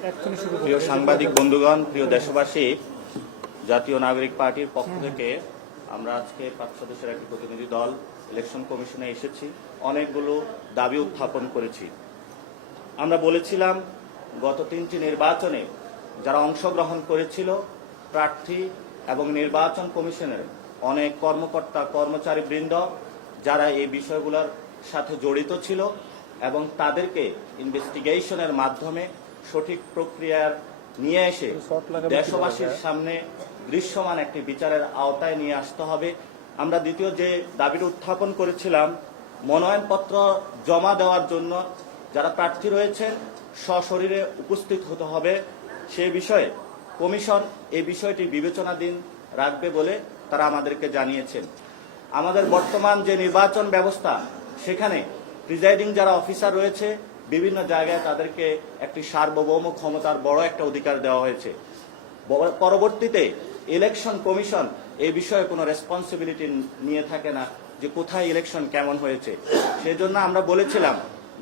প্রিয় সাংবাদিক বন্ধুগণ, প্রিয় দেশবাসী, জাতীয় নাগরিক পার্টির পক্ষ থেকে আমরা আজকে পাঁচ সদস্যের একটি প্রতিনিধি দল, ইলেকশন কমিশনে এসেছি। অনেকগুলো দাবি উত্থাপন করেছি। আমরা বলেছিলাম, গত তিনটি নির্বাচনে যারা অংশগ্রহণ করেছিল, প্রার্থী এবং নির্বাচন কমিশনের অনেক কর্মকর্তা কর্মচারী বৃন্দ যারা এই বিষয়গুলোর সাথে জড়িত ছিল এবং তাদেরকে ইনভেস্টিগেশনের মাধ্যমে সঠিক প্রক্রিয়ার নিয়ে এসে দেশবাসীর সামনে দৃশ্যমান একটি বিচারের আওতায় নিয়ে আসতে হবে। আমরা দ্বিতীয় যে দাবিটা উত্থাপন করেছিলাম মনোনয়নপত্র জমা দেওয়ার জন্য যারা প্রার্থী রয়েছেন সশরীরে উপস্থিত হতে হবে। সে বিষয়ে কমিশন এই বিষয়টি বিবেচনাধীন রাখবে বলে তারা আমাদেরকে জানিয়েছেন। আমাদের বর্তমান যে নির্বাচন ব্যবস্থা সেখানে প্রিজাইডিং যারা অফিসার রয়েছে বিভিন্ন জায়গায় তাদেরকে একটি সার্বভৌম ক্ষমতার বড় একটা অধিকার দেওয়া হয়েছে। পরবর্তীতে ইলেকশন কমিশন এই বিষয়ে কোনো রেসপন্সিবিলিটি নিয়ে থাকে না যে কোথায় ইলেকশন কেমন হয়েছে। সেজন্য আমরা বলেছিলাম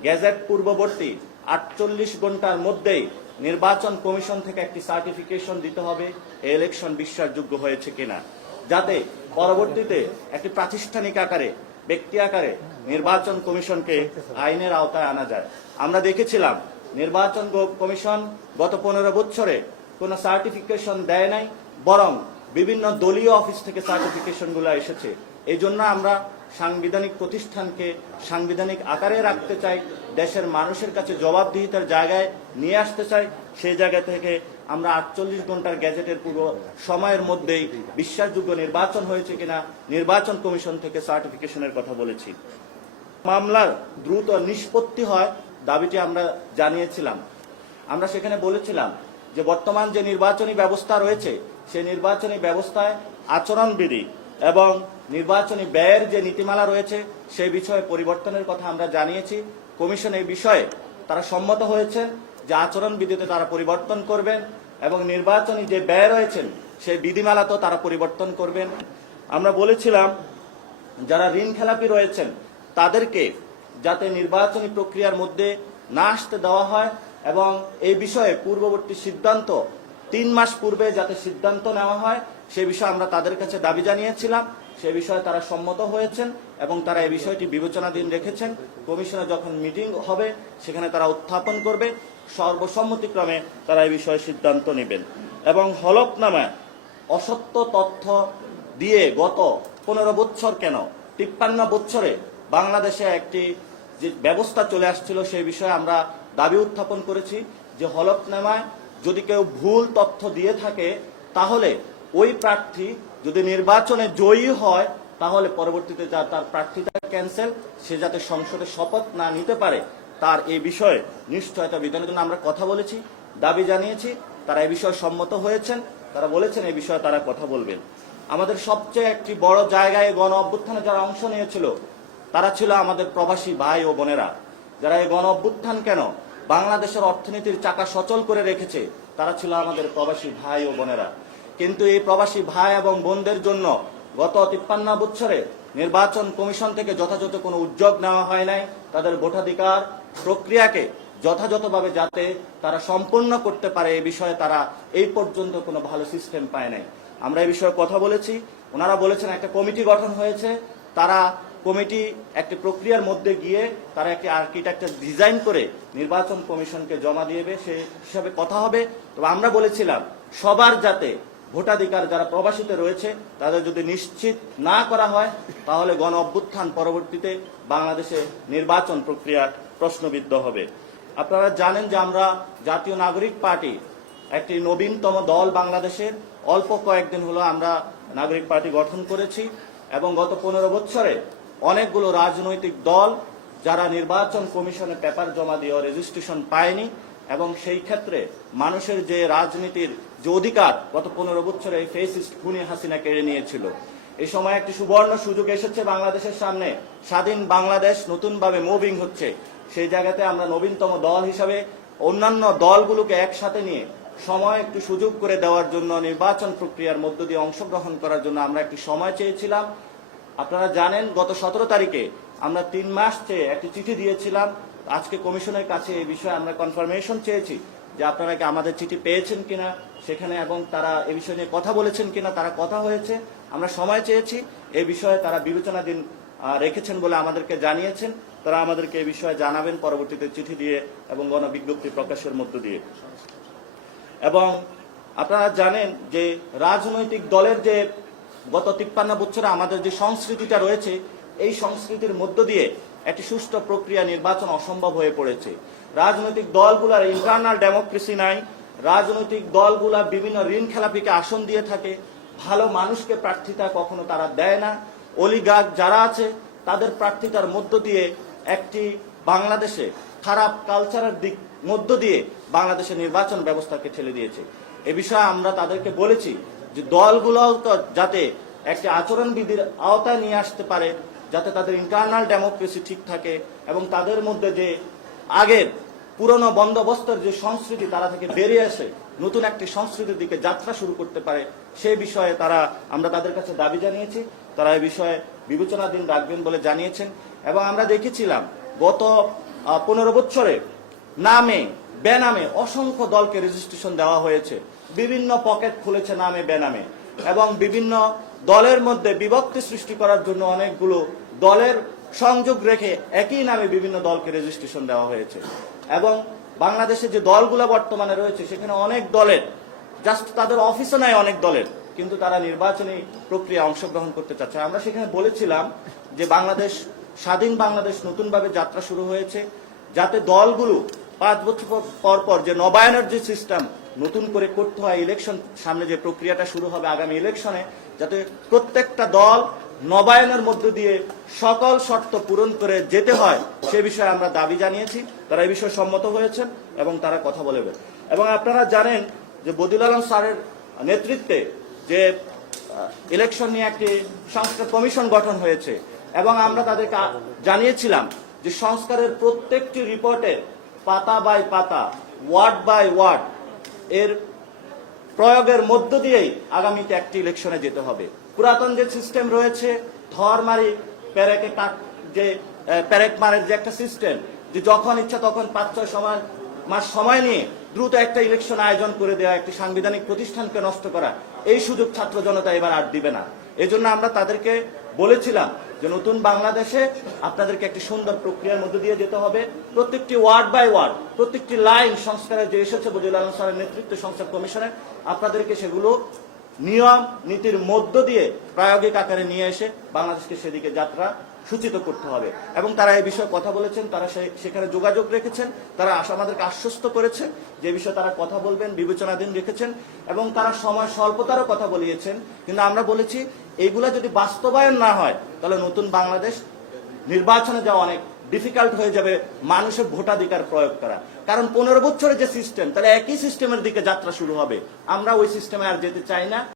গ্যাজেট পূর্ববর্তী আটচল্লিশ ঘণ্টার মধ্যেই নির্বাচন কমিশন থেকে একটি সার্টিফিকেশন দিতে হবে ইলেকশন বিশ্বাসযোগ্য হয়েছে কিনা। যাতে পরবর্তীতে একটি প্রাতিষ্ঠানিক আকারে ব্যক্তি আকারে নির্বাচন কমিশনকে আইনের আওতায় আনা যায়। আমরা দেখেছিলাম, নির্বাচন কমিশন গত পনেরো বছরে কোনো সার্টিফিকেশন দেয় নাই, বরং বিভিন্ন দলীয় অফিস থেকে সার্টিফিকেশনগুলো এসেছে। এই জন্য আমরা সাংবিধানিক প্রতিষ্ঠানকে সাংবিধানিক আকারে রাখতে চাই, দেশের মানুষের কাছে জবাবদিহিতার জায়গায় নিয়ে আসতে চাই, সেই জায়গা থেকে আমরা আটচল্লিশ ঘণ্টার গ্যাজেটের পূর্ব সময়ের মধ্যেই বিশ্বাসযোগ্য নির্বাচন হয়েছে কিনা, নির্বাচন কমিশন থেকে সার্টিফিকেশনের কথা বলেছি। মামলার দ্রুত নিষ্পত্তি হয়, দাবিটি আমরা জানিয়েছিলাম। আমরা সেখানে বলেছিলাম যে বর্তমান যে নির্বাচনী ব্যবস্থা রয়েছে, সেই নির্বাচনী ব্যবস্থায় আচরণবিধি এবং নির্বাচনী ব্যয়ের যে নীতিমালা রয়েছে, সেই বিষয়ে পরিবর্তনের কথা আমরা জানিয়েছি। কমিশন এই বিষয়ে তারা সম্মত হয়েছেন যে আচরণবিধিতে তারা পরিবর্তন করবেন এবং নির্বাচনী যে ব্যয় রয়েছেন, সেই বিধিমালাতেও তারা পরিবর্তন করবেন। আমরা বলেছিলাম, যারা ঋণ খেলাপি রয়েছেন, তাদেরকে যাতে নির্বাচনী প্রক্রিয়ার মধ্যে না আসতে দেওয়া হয় এবং এই বিষয়ে পূর্ববর্তী সিদ্ধান্ত তিন মাস পূর্বে যাতে সিদ্ধান্ত নেওয়া হয়, সে বিষয়ে আমরা তাদের কাছে দাবি জানিয়েছিলাম। সে বিষয়ে তারা সম্মত হয়েছেন এবং তারা এই বিষয়টি বিবেচনাধীন রেখেছেন। কমিশনে যখন মিটিং হবে, সেখানে তারা উত্থাপন করবে। সর্বসম্মতিক্রমে তারা এই বিষয়ে সিদ্ধান্ত নেবেন। এবং হলফনামায় অসত্য তথ্য দিয়ে গত পনেরো বছর কেন, তিপ্পান্ন বছরে বাংলাদেশে একটি যে ব্যবস্থা চলে আসছিল সেই বিষয়ে আমরা দাবি উত্থাপন করেছি যে হলফনামায় যদি কেউ ভুল তথ্য দিয়ে থাকে, তাহলে ওই প্রার্থী যদি নির্বাচনে জয়ী হয়, তাহলে পরবর্তীতে যা তার প্রার্থীতা ক্যান্সেল সে যাতে সংসদে শপথ না নিতে পারে তার এই বিষয়ে নিশ্চয়তা বিধানের জন্য আমরা কথা বলেছি, দাবি জানিয়েছি, তারা এই বিষয়ে সম্মত হয়েছেন, তারা বলেছেন এই বিষয়ে তারা কথা বলবেন। আমাদের সবচেয়ে একটি বড় জায়গায় গণ অভ্যুত্থানে যারা অংশ নিয়েছিল, তারা ছিল আমাদের প্রবাসী ভাই ও বোনেরা। যারা এই গণ অভ্যুত্থান কেন বাংলাদেশের অর্থনীতির চাকা সচল করে রেখেছে, তারা ছিল আমাদের প্রবাসী ভাই ও বোনেরা। কিন্তু এই প্রবাসী ভাই এবং বোনদের জন্য গত তিপ্পান্ন বছরে নির্বাচন কমিশন থেকে যথাযথ কোনো উদ্যোগ নেওয়া হয় নাই। তাদের ভোটাধিকার প্রক্রিয়াকে যথাযথভাবে যাতে তারা সম্পন্ন করতে পারে এই বিষয়ে তারা এই পর্যন্ত কোনো ভালো সিস্টেম পায় নাই। আমরা এই বিষয়ে কথা বলেছি। ওনারা বলেছেন একটা কমিটি গঠন হয়েছে। তারা কমিটি একটি প্রক্রিয়ার মধ্যে গিয়ে তারা একটি আর্কিটেকচার ডিজাইন করে নির্বাচন কমিশনকে জমা দিয়েবে, সে হিসাবে কথা হবে। তবে আমরা বলেছিলাম, সবার যাতে ভোটাধিকার যারা প্রবাসীতে রয়েছে, তাদের যদি নিশ্চিত না করা হয়, তাহলে গণ অভ্যুত্থান পরবর্তীতে বাংলাদেশে নির্বাচন প্রক্রিয়া প্রশ্নবিদ্ধ হবে। আপনারা জানেন যে আমরা জাতীয় নাগরিক পার্টি একটি নবীনতম দল বাংলাদেশের। অল্প কয়েকদিন হলো আমরা নাগরিক পার্টি গঠন করেছি এবং গত পনেরো বছরে অনেকগুলো রাজনৈতিক দল যারা নির্বাচন কমিশনে পেপার জমা দিয়েও রেজিস্ট্রেশন পায়নি এবং সেই ক্ষেত্রে মানুষের যে রাজনীতির যে অধিকার গত পনেরো বছরে এই ফেসিস্ট খুনি হাসিনা কেড়ে নিয়েছিল। এই সময় একটি সুবর্ণ সুযোগ এসেছে বাংলাদেশের সামনে। স্বাধীন বাংলাদেশ নতুনভাবে মুভিং হচ্ছে। সেই জায়গাতে আমরা নবীনতম দল হিসাবে অন্যান্য দলগুলোকে একসাথে নিয়ে সময় একটু সুযোগ করে দেওয়ার জন্য, নির্বাচন প্রক্রিয়ার মধ্য দিয়ে অংশগ্রহণ করার জন্য আমরা একটি সময় চেয়েছিলাম। আপনারা জানেন, গত সতেরো তারিখে আমরা তিন মাস চেয়ে একটি চিঠি দিয়েছিলাম। আজকে কমিশনের কাছে এই বিষয়ে আমরা কনফার্মেশন চেয়েছি যে আপনারা কি আমাদের চিঠি পেয়েছেন কিনা, সেখানে এবং তারা এ বিষয় নিয়ে কথা বলেছেন কিনা, তারা কথা হয়েছে। আমরা সময় চেয়েছি, এ বিষয়ে তারা বিবেচনাধীন রেখেছেন বলে আমাদেরকে জানিয়েছেন। তারা আমাদেরকে এই বিষয়ে জানাবেন, পরবর্তীতে চিঠি দিয়ে এবং গণবিজ্ঞপ্তি প্রকাশের মধ্য দিয়ে। এবং আপনারা জানেন যে রাজনৈতিক দলের যে গত তিপ্পান্ন বছরে আমাদের যে সংস্কৃতিটা রয়েছে, এই সংস্কৃতির মধ্য দিয়ে একটি সুষ্ঠু প্রক্রিয়া নির্বাচন অসম্ভব হয়ে পড়েছে। রাজনৈতিক দলগুলার ইন্টারনাল ডেমোক্রেসি নাই, রাজনৈতিক দলগুলা বিভিন্ন ঋণ খেলাপিকে আসন দিয়ে থাকে, ভালো মানুষকে প্রার্থিতা কখনো তারা দেয় না অলিগাগ যারা আছে, তাদের প্রার্থিতার মধ্য দিয়ে একটি বাংলাদেশে খারাপ কালচারের দিক, মধ্য দিয়ে বাংলাদেশের নির্বাচন ব্যবস্থাকে ঠেলে দিয়েছে। এ বিষয়ে আমরা তাদেরকে বলেছি যে দলগুলো যাতে একটি আচরণবিধির আওতায় নিয়ে আসতে পারে, যাতে তাদের ইন্টারনাল ডেমোক্রেসি ঠিক থাকে এবং তাদের মধ্যে যে আগের পুরনো বন্দোবস্তের যে সংস্কৃতি তারা থেকে বেরিয়ে এসে নতুন একটি সংস্কৃতির দিকে যাত্রা শুরু করতে পারে সেই বিষয়ে তারা, আমরা তাদের কাছে দাবি জানিয়েছি। তারা এ বিষয়ে বিবেচনাধীন রাখবেন বলে জানিয়েছেন। এবং আমরা দেখেছিলাম গত পনেরো বছরে নামে, বেনামে অসংখ্য দলকে রেজিস্ট্রেশন দেওয়া হয়েছে। বিভিন্ন পকেট খুলেছে নামে, বেনামে। এবং বিভিন্ন দলের মধ্যে বিভক্তি সৃষ্টি করার জন্য অনেকগুলো দলের সংযোগ রেখে একই নামে বিভিন্ন দলকে রেজিস্ট্রেশন দেওয়া হয়েছে। এবং বাংলাদেশে যে দলগুলো বর্তমানে রয়েছে, সেখানে অনেক দলের জাস্ট তাদের অফিসে নাই অনেক দলের, কিন্তু তারা নির্বাচনী প্রক্রিয়া অংশগ্রহণ করতে চাচ্ছে। আমরা সেখানে বলেছিলাম যে বাংলাদেশ স্বাধীন বাংলাদেশ নতুনভাবে যাত্রা শুরু হয়েছে, যাতে দলগুলো পাঁচ বছর পর- পর যে নবায়নের যে সিস্টেম নতুন করে করতে হয় ইলেকশন সামনে যে প্রক্রিয়াটা শুরু হবে আগামী ইলেকশনে যাতে প্রত্যেকটা দল নবায়নের মধ্য দিয়ে সকল শর্ত পূরণ করে যেতে হয়, সে বিষয়ে আমরা দাবি জানিয়েছি। তারা এই বিষয়ে সম্মত হয়েছেন এবং তারা কথা বলবেন এবং আপনারা জানেন যে বদিল আলম স্যারের নেতৃত্বে যে ইলেকশন নিয়ে একটি সংস্কার কমিশন গঠন হয়েছে এবং আমরা তাদেরকে জানিয়েছিলাম যে সংস্কারের প্রত্যেকটি রিপোর্টে পাতা বাই পাতা ওয়ার্ড বাই ওয়ার্ড এর প্রয়োগের মধ্য দিয়েই আগামীতে একটি ইলেকশনে যেতে হবে। পুরাতন যে সিস্টেম রয়েছে ধরমারি প্যারেকে কাট- যে প্যারেক মারের যে একটা সিস্টেম যে যখন ইচ্ছা তখন পাঁচ, ছয় সময় মাস সময় নিয়ে দ্রুত একটা ইলেকশন আয়োজন করে দেওয়া একটি সাংবিধানিক প্রতিষ্ঠানকে নষ্ট করা, এই সুযোগ ছাত্র জনতা এবার আর দিবে না। এই জন্য আমরা তাদেরকে বলেছিলাম যে নতুন বাংলাদেশে আপনাদেরকে একটি সুন্দর প্রক্রিয়ার মধ্যে দিয়ে যেতে হবে। প্রত্যেকটি ওয়ার্ড বাই ওয়ার্ড, প্রত্যেকটি লাইন সংস্কারে যে এসেছে বজুল আলম সাহের নেতৃত্বে সংস্কার কমিশনের, আপনাদেরকে সেগুলো নিয়ম, নীতির মধ্য দিয়ে প্রায়োগিক আকারে নিয়ে এসে বাংলাদেশকে সেদিকে যাত্রা সূচিত করতে হবে। এবং তারা এই বিষয়ে কথা বলেছেন, তারা সেখানে যোগাযোগ রেখেছেন, তারা আমাদেরকে আশ্বস্ত করেছেন যে বিষয়ে তারা কথা বলবেন, বিবেচনাধীন রেখেছেন, এবং তারা সময় স্বল্পতারও কথা বলিয়েছেন। কিন্তু আমরা বলেছি, এইগুলা যদি বাস্তবায়ন না হয়, তাহলে নতুন বাংলাদেশ নির্বাচনে যাওয়া অনেক ডিফিকাল্ট হয়ে যাবে মানুষের ভোটাধিকার প্রয়োগ করা। কারণ পনেরো বছরের যে সিস্টেম তাহলে একই সিস্টেমের দিকে যাত্রা শুরু হবে। আমরা ওই সিস্টেমে আর যেতে চাই না।